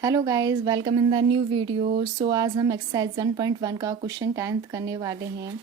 Hello guys, welcome in the new video. So आज हम exercise 1.1 का क्वेश्चन 10th करने वाले हैं।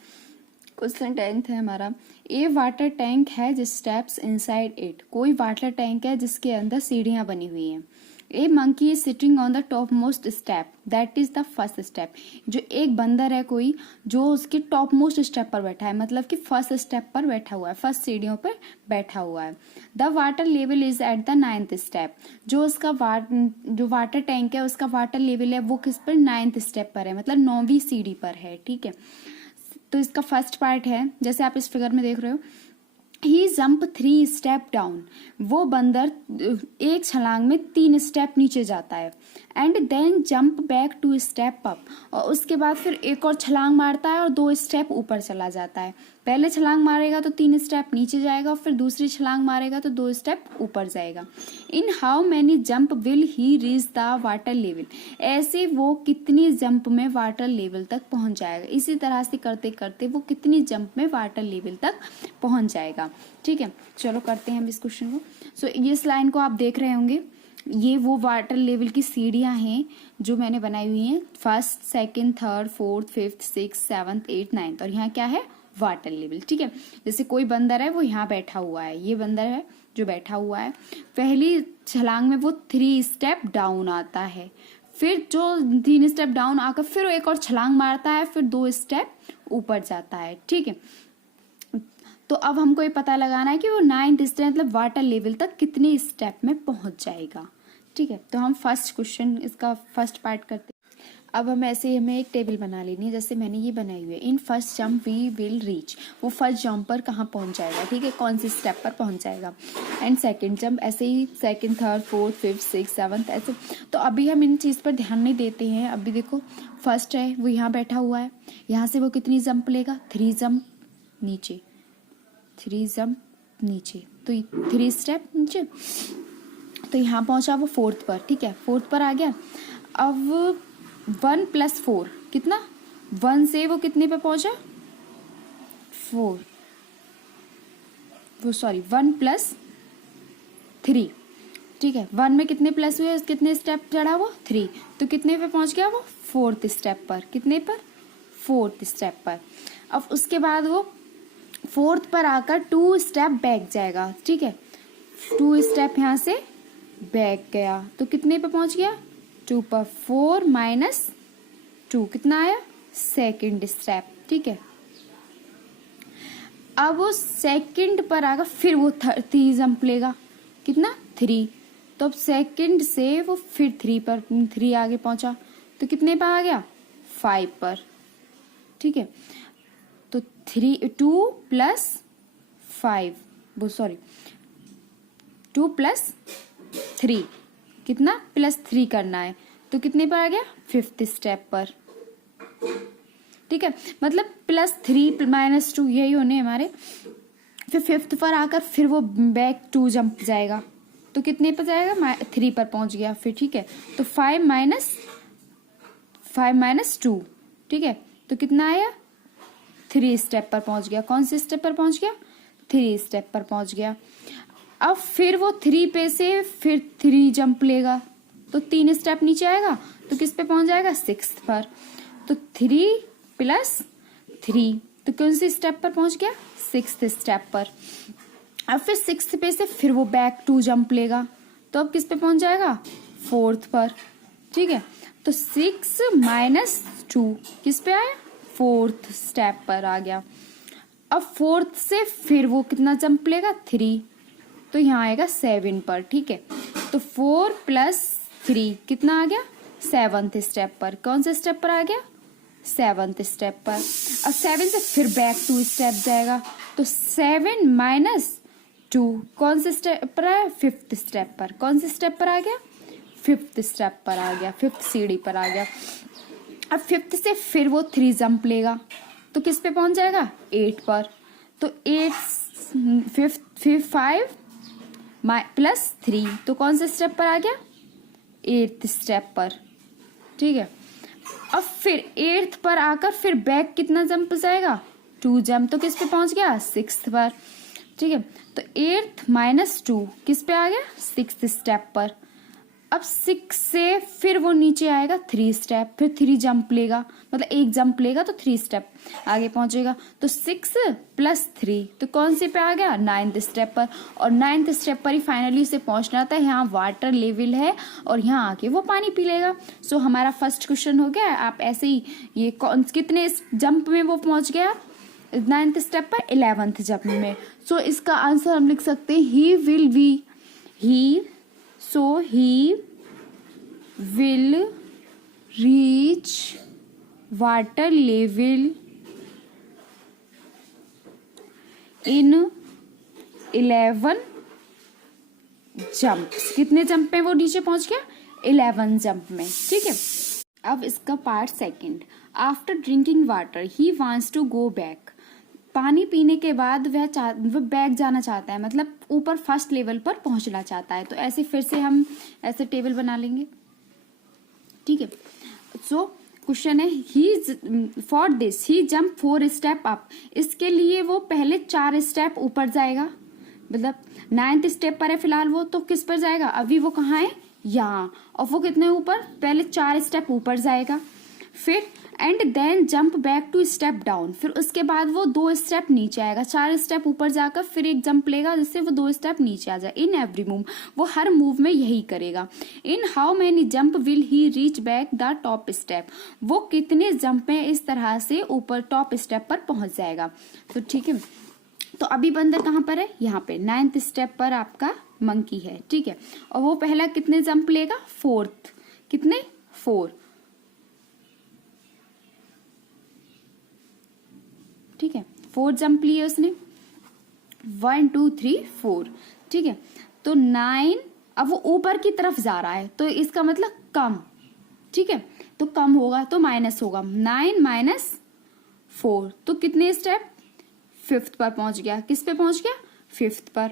क्वेश्चन 10th है हमारा, ए वाटर टैंक है जिस स्टेप्स इनसाइड इट। कोई वाटर टैंक है जिसके अंदर सीढ़ियां बनी हुई हैं। A monkey is sitting on the topmost step, that is the first step. जो एक बंदर है कोई, जो उसके टॉप मोस्ट स्टेप पर बैठा है, मतलब कि फर्स्ट स्टेप पर बैठा हुआ है, फर्स्ट सीढ़ियों पर बैठा हुआ है। The water level is at the 9th step. जो जो वाटर टैंक है उसका वाटर लेवल है वो किस पर, 9th स्टेप पर है, मतलब 9वीं सीढ़ी पर है। ठीक है, तो इसका फर्स्ट पार्ट है जैसे आप इस फिगर में देख रहे हो, ही जंप 3 स्टेप डाउन। वो बंदर एक छलांग में 3 स्टेप नीचे जाता है। And then jump back 2 step up, और उसके बाद फिर एक और छलांग मारता है और 2 स्टेप ऊपर चला जाता है। पहले छलांग मारेगा तो 3 स्टेप नीचे जाएगा, और फिर दूसरी छलांग मारेगा तो 2 स्टेप ऊपर जाएगा। In how many jump will he reach the water level. ऐसे वो कितनी जंप में वाटर लेवल तक पहुंच जाएगा। इसी तरह से करते करते वो कितनी जंप में वाटर लेवल तक पहुंच जाएगा। ठीक है, चलो करते हैं हम इस क्वेश्चन को। सो इस लाइन को आप देख रहे होंगे, ये वो वाटर लेवल की सीढ़ियां हैं जो मैंने बनाई हुई हैं, first, second, third, fourth, fifth, six, seventh, eight, ninth. और यहाँ क्या है, वाटर लेवल। ठीक है, जैसे कोई बंदर है वो यहाँ बैठा हुआ है, ये बंदर है जो बैठा हुआ है। पहली छलांग में वो 3 स्टेप डाउन आता है, फिर जो 3 स्टेप डाउन आकर फिर एक और छलांग मारता है, फिर 2 स्टेप ऊपर जाता है। ठीक है, तो अब हमको ये पता लगाना है कि वो 9th स्टेप मतलब वाटर लेवल तक कितने स्टेप में पहुंच जाएगा। ठीक है, तो हम फर्स्ट क्वेश्चन इसका फर्स्ट पार्ट करते हैं। अब हमें एक टेबल बना लेनी है, जैसे मैंने ये बनाई हुई है। In first jump we will reach, वो फर्स्ट जंप पर कहाँ पहुंच जाएगा, ठीक है, कौन से स्टेप पर पहुंच जाएगा। एंड सेकंड जंप, ऐसे ही second, third, fourth, fifth, six, seventh, ऐसे। तो अभी हम इन चीज़ पर ध्यान नहीं देते हैं। अभी देखो, फर्स्ट है वो यहाँ बैठा हुआ है, यहाँ से वो कितनी जंप लेगा, 3 जंप नीचे, 3 जंप नीचे, तो 3 स्टेप नीचे, तो यहाँ पहुंचा वो 4th पर। ठीक है, 4th पर आ गया। अब 1 + 4 कितना, 1 से वो कितने पे पहुंचा, 4, वो सॉरी 1 + 3। ठीक है, 1 में कितने प्लस हुए, कितने स्टेप चढ़ा वो, 3, तो कितने पे पहुंच गया वो, 4th स्टेप पर। कितने पर, 4th स्टेप पर। अब उसके बाद वो 4th पर आकर 2 स्टेप बैक जाएगा। ठीक है, 2 स्टेप यहाँ से बैक गया, तो कितने पे पहुंच गया, 2 पर। 4 - 2 कितना आया, सेकंड स्टेप। ठीक है, अब वो सेकंड पर आकर फिर वो 3 जंप लेगा, कितना, 3। तो अब सेकंड से वो फिर 3 पर, 3 आगे पहुंचा, तो कितने पर आ गया, 5 पर। ठीक है, तो 2 + 5, वो सॉरी 2 + 3 कितना, +3 करना है, तो कितने पर आ गया, 5th स्टेप पर। ठीक है, मतलब +3 - 2 यही होने हमारे। फिर 5th पर आकर फिर वो बैक 2 जंप जाएगा, तो कितने पर जाएगा, 3 पर पहुंच गया फिर। ठीक है, तो 5 - 2, ठीक है, तो कितना आया, 3 स्टेप पर पहुंच गया। कौन से स्टेप पर पहुंच गया, 3 स्टेप पर पहुंच गया। अब फिर वो 3 पे से फिर 3 जंप लेगा, तो 3 स्टेप नीचे आएगा, तो किस पे पहुंच जाएगा, 6th पर। तो 3 + 3, तो कौन सी स्टेप पर पहुंच गया, 6th स्टेप पर। अब फिर 6th पे से फिर वो बैक 2 जंप लेगा, तो अब किस पे पहुंच जाएगा, 4th पर। ठीक है, तो 6 - 2 किस पे आया, 4th स्टेप पर आ गया। अब 4th से फिर वो कितना जंप लेगा, 3, तो यहाँ आएगा 7 पर। ठीक है, तो 4 + 3 कितना आ गया, 7th स्टेप पर। कौन से स्टेप पर आ गया, 7th स्टेप पर। अब 7 से फिर बैक 2 स्टेप जाएगा, तो 7 - 2 कौन से स्टेप पर आया, 5th स्टेप पर। कौन से स्टेप पर आ गया, 5th स्टेप पर आ गया, 5th सीढ़ी पर आ गया। अब 5th से फिर वो 3 जंप लेगा, तो किस पे पहुंच जाएगा, 8 पर। तो 5 + 3, तो कौन से स्टेप पर आ गया, 8th स्टेप पर। ठीक है, अब फिर 8th पर आकर फिर बैक कितना जंप जाएगा, 2 जंप, तो किस पे पहुंच गया, 6th पर। ठीक है, तो 8th - 2 किस पे आ गया, 6th स्टेप पर। अब 6 से फिर वो नीचे आएगा 3 स्टेप, फिर 3 जंप लेगा, मतलब 1 जंप लेगा तो 3 स्टेप आगे पहुंचेगा। तो 6 + 3 तो कौन से पे आ गया, 9th स्टेप पर। और 9th स्टेप पर ही फाइनली उसे पहुंचना था, यहाँ वाटर लेवल है और यहाँ आके वो पानी पी लेगा। सो हमारा फर्स्ट क्वेश्चन हो गया। आप ऐसे ही ये कितने जंप में वो पहुंच गया, 9th स्टेप पर 11th जंप में। सो इसका आंसर हम लिख सकते हैं he will reach water level in 11 jump. कितने जंप में वो नीचे पहुंच गया, 11 जंप में। ठीक है, अब इसका part second. After drinking water he wants to go back. पानी पीने के बाद वह बैक जाना चाहता है, मतलब ऊपर फर्स्ट लेवल पर पहुंचना चाहता है। तो ऐसे फिर से हम ऐसे टेबल बना लेंगे। ठीक है, सो क्वेश्चन है he for this he jump 4 step up. इसके लिए वो पहले 4 स्टेप ऊपर जाएगा, मतलब 9th स्टेप पर है फिलहाल वो, तो किस पर जाएगा, अभी वो कहाँ है, यहाँ। और वो कितने ऊपर, पहले 4 स्टेप ऊपर जाएगा, फिर and then jump back to step down. फिर उसके बाद वो 2 स्टेप नीचे आएगा, 4 स्टेप ऊपर जाकर फिर 1 जंप लेगा जिससे वो 2 स्टेप नीचे आ जाए। इन एवरी मूव, वो हर मूव में यही करेगा। In how many jump will he reach back the top step. वो कितने जंप में इस तरह से ऊपर टॉप स्टेप पर पहुंच जाएगा। तो ठीक है, तो अभी बंदर कहाँ पर है, यहाँ पे 9th स्टेप पर आपका मंकी है। ठीक है, और वो पहला कितने जंप लेगा, 4th, कितने, 4। ठीक है, 4 जंप लिए उसने, 1 2 3 4। ठीक है, तो 9, अब वो ऊपर की तरफ जा रहा है तो इसका मतलब कम। ठीक है, तो कम होगा तो माइनस होगा, 9 - 4 तो कितने स्टेप, 5th पर पहुंच गया। किस पे पहुंच गया, 5th पर।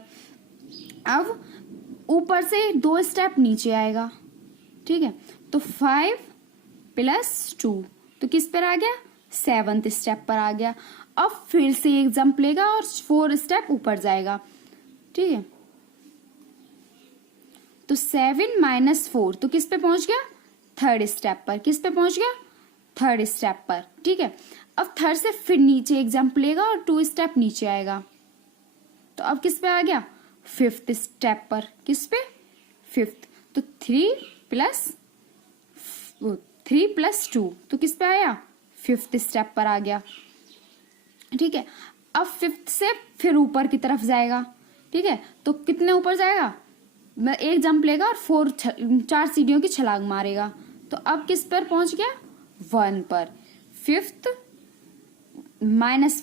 अब ऊपर से 2 स्टेप नीचे आएगा। ठीक है, तो 5 + 2 तो किस पर आ गया, 7th स्टेप पर आ गया। अब फिर से 1 जंप लेगा और 4 स्टेप ऊपर जाएगा। ठीक है, तो 7 - 4 तो किस पे पहुंच गया, 3rd स्टेप पर। किस पे पहुंच गया, 3rd स्टेप पर। ठीक है, अब 3rd से फिर नीचे 1 जंप लेगा और 2 स्टेप नीचे आएगा, तो अब किस पे आ गया, 5th स्टेप पर। किस पे, 5th। तो 3 + 2 तो किस पे आया, 5th स्टेप पर आ गया। ठीक है, अब 5th से फिर ऊपर की तरफ जाएगा। ठीक है, तो कितने ऊपर जाएगा, 1 जंप लेगा और 4 सीढ़ियों की छलांग मारेगा। तो अब किस पर पहुंच गया, 1 पर। 5th -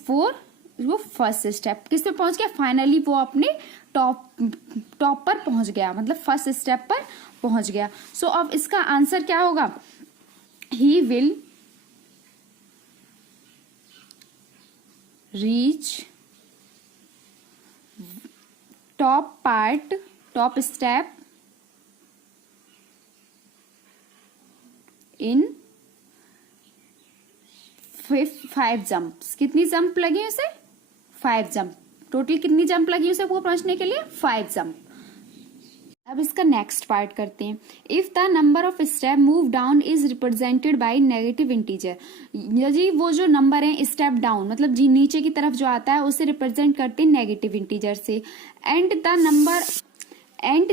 4 वो फर्स्ट स्टेप, किस पे पहुंच गया, फाइनली वो अपने टॉप पर पहुंच गया, मतलब फर्स्ट स्टेप पर पहुंच गया। सो अब इसका आंसर क्या होगा, he will reach top step in 5 jumps. कितनी जंप लगी उसे, 5 जंप। टोटल कितनी जंप लगी उसे वो पहुंचने के लिए, 5 जंप। अब इसका नेक्स्ट पार्ट करते हैं। If the number of step move down is represented by negative integer. यदि वो जो नंबर है स्टेप डाउन, मतलब जी नीचे की तरफ जो आता है उसे रिप्रेजेंट करते हैं नेगेटिव इंटीजर से। And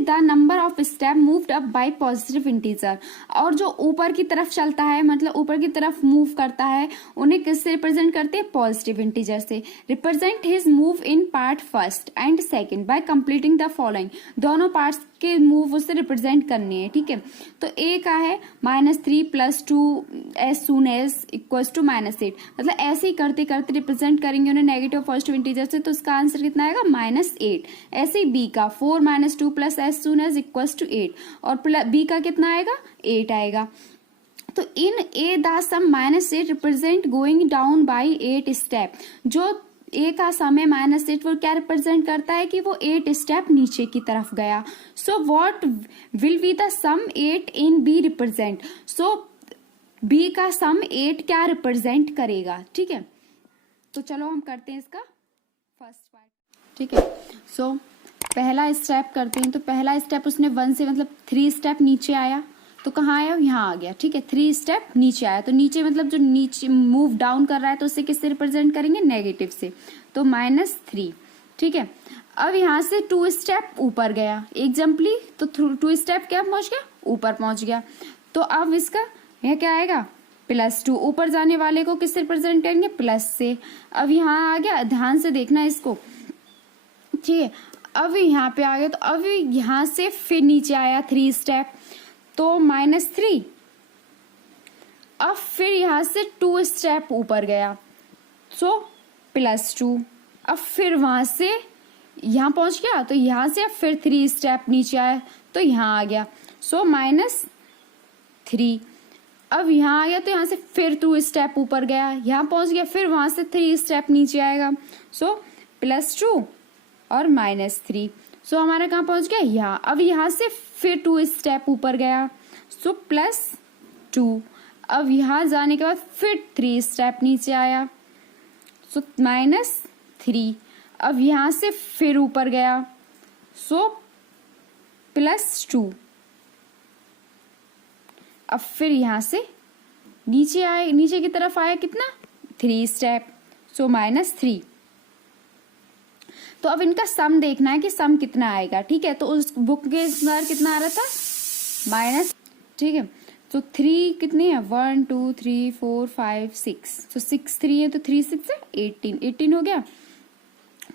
the number of step moved up by positive integer. और जो ऊपर की तरफ चलता है, मतलब ऊपर की तरफ मूव करता है, उन्हें किससे रिप्रेजेंट करते हैं, पॉजिटिव इंटीजर से। Represent his move in part first and second by completing the following. दोनों पार्ट्स के मूव उससे रिप्रेजेंट करने हैं। ठीक है, तो ए का है -3 + 2 as soon as equals to -8। मतलब ऐसे ही करते करते रिप्रेजेंट करेंगे उन्हें नेगेटिव पॉजिटिव इंटीजर से, तो इसका आंसर कितना आएगा, -8। ऐसे ही बी का 4 - 2 + as soon as equals to 8, और बी का कितना आएगा, 8 आएगा। तो in a the sum -8 represent going down by 8 step. जो ए का समय -8 वो क्या रिप्रेजेंट करता है कि वो 8 स्टेप नीचे की तरफ गया। So what will be the sum 8 in B represent. So B का सम 8 क्या रिप्रेजेंट करेगा। ठीक है, तो चलो हम करते हैं इसका फर्स्ट पार्ट। ठीक है, सो पहला स्टेप करते हैं, तो पहला स्टेप उसने 1 से मतलब 3 स्टेप नीचे आया, तो कहाँ आया, यहाँ आ गया, ठीक है। 3 स्टेप नीचे आया, तो नीचे मतलब जो नीचे मूव डाउन कर रहा है तो उससे किससे रिप्रेजेंट करेंगे, नेगेटिव से, तो -3, ठीक है। अब यहाँ से 2 स्टेप ऊपर गया, एक जंप ली तो 2 स्टेप क्या पहुंच गया, ऊपर पहुंच गया। तो अब इसका यह क्या आएगा, +2, ऊपर जाने वाले को किससे रिप्रेजेंट करेंगे, प्लस से। अब यहाँ आ गया, ध्यान से देखना इसको, ठीक है। अब यहाँ पे आ गया, तो अब यहाँ से फिर नीचे आया 3 स्टेप, तो -3। अब फिर यहाँ से 2 स्टेप ऊपर गया, सो +2। अब फिर वहां से यहाँ पहुंच गया, तो यहाँ से अब फिर 3 स्टेप नीचे आया, तो यहाँ आ गया, सो -3। अब यहाँ आ गया, तो यहाँ से फिर 2 स्टेप ऊपर गया, यहाँ पहुंच गया, फिर वहां से 3 स्टेप नीचे आएगा, सो +2 और -3। सो हमारा कहाँ पहुंच गया, यहाँ। अब यहाँ से फिर 2 स्टेप ऊपर गया, सो +2। अब यहाँ जाने के बाद फिर 3 स्टेप नीचे आया, सो -3। अब यहाँ से फिर ऊपर गया, सो +2। अब फिर यहाँ से नीचे आए, नीचे की तरफ आया कितना, 3 स्टेप, सो -3। तो अब इनका सम देखना है कि सम कितना आएगा, ठीक है। तो उस बुक के अनुसार कितना आ रहा था, माइनस, ठीक है। तो 3 कितने हैं, 1 2 3 4 5 6, तो 6 3 है, तो 3 6 है 18 हो गया,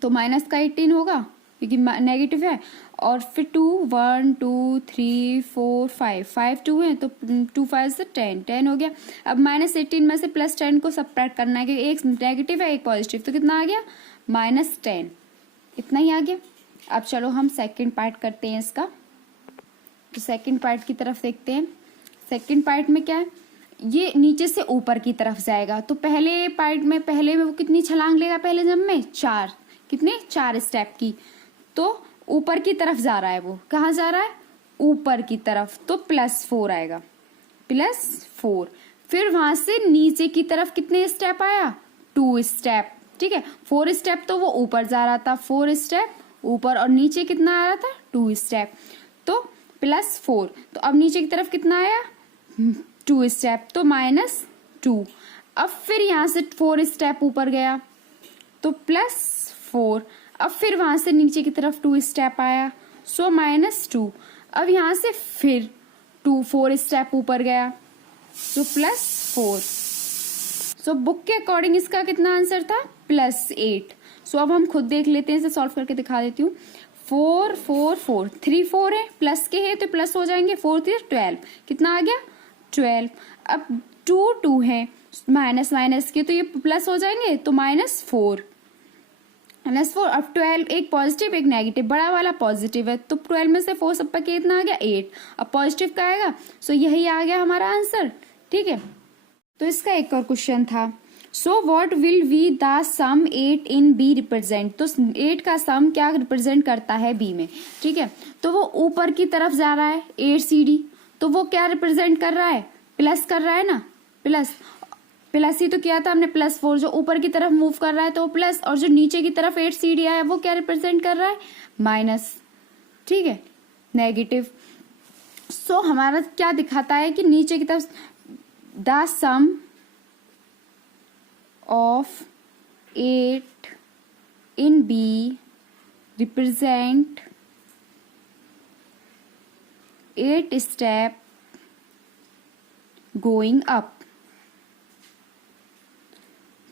तो माइनस का 18 होगा क्योंकि नेगेटिव है। और फिर 2 1 2 3 4 5 2 है, तो 2 5 से 10 हो गया। अब -18 में से +10 को सब्ट्रैक्ट करना है, क्योंकि एक नेगेटिव है एक पॉजिटिव, तो कितना आ गया, -10, इतना ही आ गया। अब चलो हम सेकंड पार्ट करते हैं इसका, तो सेकंड पार्ट की तरफ देखते हैं। सेकंड पार्ट में क्या है, ये नीचे से ऊपर की तरफ जाएगा, तो पहले पार्ट में वो कितनी छलांग लेगा, पहले जंप में 4, कितने 4 स्टेप की, तो ऊपर की तरफ जा रहा है, वो कहाँ जा रहा है, ऊपर की तरफ, तो +4 आएगा, +4। फिर वहां से नीचे की तरफ कितने स्टेप आया, 2 स्टेप, ठीक है। 4 स्टेप तो वो ऊपर जा रहा था, 4 स्टेप ऊपर, और नीचे कितना आ रहा था, 2 स्टेप, तो +4। तो अब नीचे की तरफ कितना आया, 2 स्टेप, तो -2। अब फिर यहाँ से 4 स्टेप ऊपर गया, तो +4। अब फिर वहां से नीचे की तरफ 2 स्टेप आया, सो -2। अब यहाँ से फिर 4 स्टेप ऊपर गया, सो +4। सो बुक के अकॉर्डिंग इसका कितना आंसर था, +8। सो अब हम खुद देख लेते हैं, इसे सॉल्व करके दिखा देती हूँ। 4 4 4 3 4 है, प्लस के है तो प्लस हो जाएंगे, 4 3 12, कितना आ गया, 12। अब 2 2 है, माइनस के, तो ये प्लस हो जाएंगे, तो -4। अब 12, एक पॉजिटिव एक नेगेटिव, बड़ा वाला पॉजिटिव है, तो 12 में से 4 सब का कितना आ गया, 8। अब पॉजिटिव का आएगा, सो यही आ गया हमारा आंसर, ठीक है। तो इसका एक और क्वेश्चन था, so what will be the sum 8 in B represent, तो 8 का सम क्या रिप्रेजेंट करता है बी में, ठीक है। तो वो ऊपर की तरफ जा रहा है 8 CD, तो वो क्या रिप्रेजेंट कर रहा है, प्लस कर रहा है ना, प्लस ही तो किया था हमने, +4। जो ऊपर की तरफ मूव कर रहा है तो प्लस, और जो नीचे की तरफ 8 CD आया वो क्या रिप्रेजेंट कर रहा है, माइनस, ठीक है, नेगेटिव। सो हमारा क्या दिखाता है कि नीचे की तरफ the sum of 8 in B represent 8 step going up.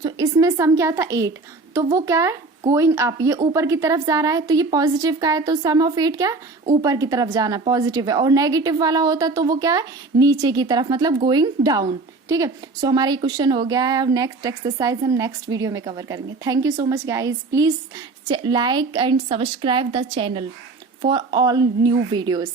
तो इसमें सम क्या था, 8, तो वो क्या है, गोइंग अप, ये ऊपर की तरफ जा रहा है, तो ये पॉजिटिव का है, तो सम ऑफ 8 क्या, ऊपर की तरफ जाना, पॉजिटिव है। और नेगेटिव वाला होता तो वो क्या है, नीचे की तरफ, मतलब गोइंग डाउन, ठीक है। सो हमारा ये क्वेश्चन हो गया है। अब नेक्स्ट एक्सरसाइज हम नेक्स्ट वीडियो में कवर करेंगे। Thank you so much guys, please like and subscribe the channel for all new videos.